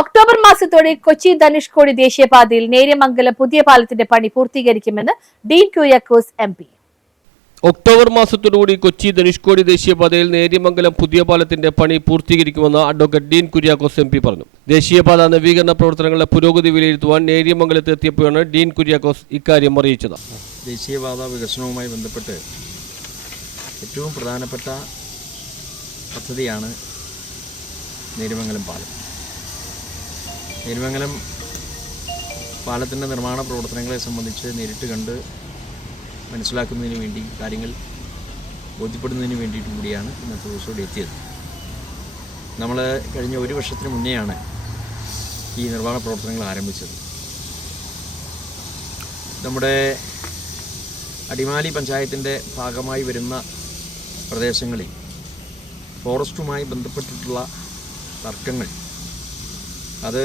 October മാസത്തോടെ കൊച്ചി ധനുഷ്കോടി ദേശീയപാതയിൽ നേര്യമംഗലം പുതിയ പാലത്തിന്റെ പണി പൂർത്തീകരിക്കുമെന്ന് ഡീൻ കുര്യാക്കോസ് MP. ഒക്ടോബർ മാസത്തോടുകൂടി കൊച്ചി ധനുഷ്കോടി ദേശീയപാതയിൽ നേര്യമംഗലം പുതിയ പാലത്തിന്റെ പണി പൂർത്തീകരിക്കുമെന്ന് അഡ്വക്കേറ്റ് ഡീൻ കുര്യാക്കോസ് MP പറഞ്ഞു. ദേശീയപാത നവീകരണ പ്രവർത്തനങ്ങളുടെ പുരോഗതി വിലയിരുത്തുവാൻ നേര്യമംഗലത്ത് എത്തിയപ്പോഴാണ് ഡീൻ കുര്യാക്കോസ് ഇക്കാര്യം അറിയിച്ചത്. ദേശീയപാത വികസനവുമായി ബന്ധപ്പെട്ട് ഏറ്റവും പ്രധാനപ്പെട്ട പദ്ധതിയാണ് നേര്യമംഗലം പാലം. നേര്യമംഗലം പാലത്തിൻ്റെ നിർമ്മാണ പ്രവർത്തനങ്ങളെ സംബന്ധിച്ച് നേരിട്ട് കണ്ട് മനസ്സിലാക്കുന്നതിന് വേണ്ടി കാര്യങ്ങൾ ബോധ്യപ്പെടുന്നതിന് വേണ്ടിയിട്ട് കൂടിയാണ് ഇന്നത്തെ ദിവസം ഇവിടെ എത്തിയത്. നമ്മൾ കഴിഞ്ഞ ഒരു വർഷത്തിന് മുന്നെയാണ് ഈ നിർമ്മാണ പ്രവർത്തനങ്ങൾ ആരംഭിച്ചത്. നമ്മുടെ അടിമാലി പഞ്ചായത്തിൻ്റെ ഭാഗമായി വരുന്ന പ്രദേശങ്ങളിൽ ഫോറസ്റ്റുമായി ബന്ധപ്പെട്ടിട്ടുള്ള തർക്കങ്ങൾ അത്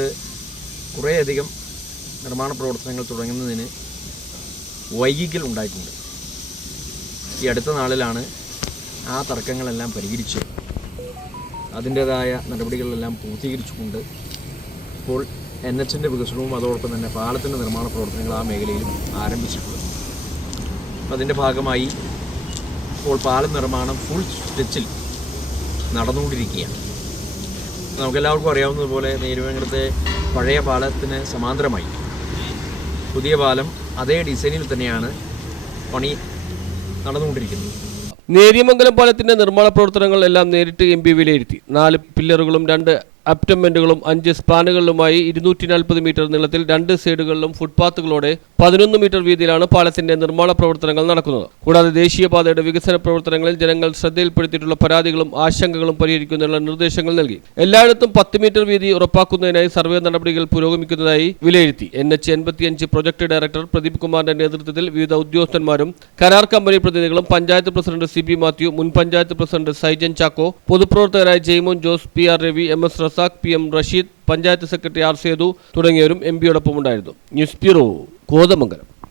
കുറേയധികം നിർമ്മാണ പ്രവർത്തനങ്ങൾ തുടങ്ങുന്നതിന് വൈകികൾ ഉണ്ടായിട്ടുണ്ട്. ഈ അടുത്ത നാളിലാണ് ആ തർക്കങ്ങളെല്ലാം പരിഹരിച്ച് അതിൻ്റേതായ നടപടികളെല്ലാം പൂർത്തീകരിച്ചുകൊണ്ട് ഇപ്പോൾ NHൻ്റെ വികസനവും അതോടൊപ്പം തന്നെ പാലത്തിൻ്റെ നിർമ്മാണ പ്രവർത്തനങ്ങൾ ആ മേഖലയിലും ആരംഭിച്ചിട്ടുള്ളത്. അതിൻ്റെ ഭാഗമായി ഇപ്പോൾ പാലം നിർമ്മാണം ഫുൾ സ്ട്രെച്ചിൽ നടന്നുകൊണ്ടിരിക്കുകയാണ്. നമുക്കെല്ലാവർക്കും അറിയാവുന്നതുപോലെ നേര്യമംഗലത്തെ പഴയ പാലത്തിന് സമാന്തരമായി പുതിയ പാലം അതേ ഡിസൈനിൽ തന്നെയാണ് പണി നടന്നുകൊണ്ടിരിക്കുന്നത്. നേര്യമംഗലം പാലത്തിന്റെ നിർമ്മാണ പ്രവർത്തനങ്ങൾ എല്ലാം നേരിട്ട് MP വിലയിരുത്തി. 4 പില്ലറുകളും 2 അപ്റ്റമെന്റുകളും 5 സ്പാനുകളിലുമായി 240 മീറ്റർ നീളത്തിൽ 2 സൈഡുകളിലും ഫുട്പാത്തുകളോടെ 11 മീറ്റർ വീതിയിലാണ് പാലത്തിന്റെ നിർമ്മാണ പ്രവർത്തനങ്ങൾ നടക്കുന്നത്. കൂടാതെ ദേശീയപാതയുടെ വികസന പ്രവർത്തനങ്ങളിൽ ജനങ്ങൾ ശ്രദ്ധയിൽപ്പെടുത്തിയിട്ടുള്ള പരാതികളും ആശങ്കകളും പരിഹരിക്കുന്നതിനുള്ള നിർദ്ദേശങ്ങൾ നൽകി. എല്ലായിടത്തും 10 മീറ്റർ വീതി ഉറപ്പാക്കുന്നതിനായി സർവേ നടപടികൾ പുരോഗമിക്കുന്നതായി വിലയിരുത്തി. NH85 പ്രൊജക്ട് ഡയറക്ടർ പ്രദീപ് കുമാറിന്റെ നേതൃത്വത്തിൽ വിവിധ ഉദ്യോഗസ്ഥന്മാരും കരാർ കമ്പനി പ്രതിനിധികളും പഞ്ചായത്ത് പ്രസിഡന്റ് CB മാത്യു, മുൻ പഞ്ചായത്ത് പ്രസിഡന്റ് സൈജൻ ചാക്കോ, പൊതുപ്രവർത്തകരായ Jaimon Jose, PR Ravi, MS Razak, PM Rasheed, panchayat secretary R Sethu തുടങ്ങിയവരും MP യോടൊപ്പം ഉണ്ടായിരുന്നു. News bureau, Kothamangalam.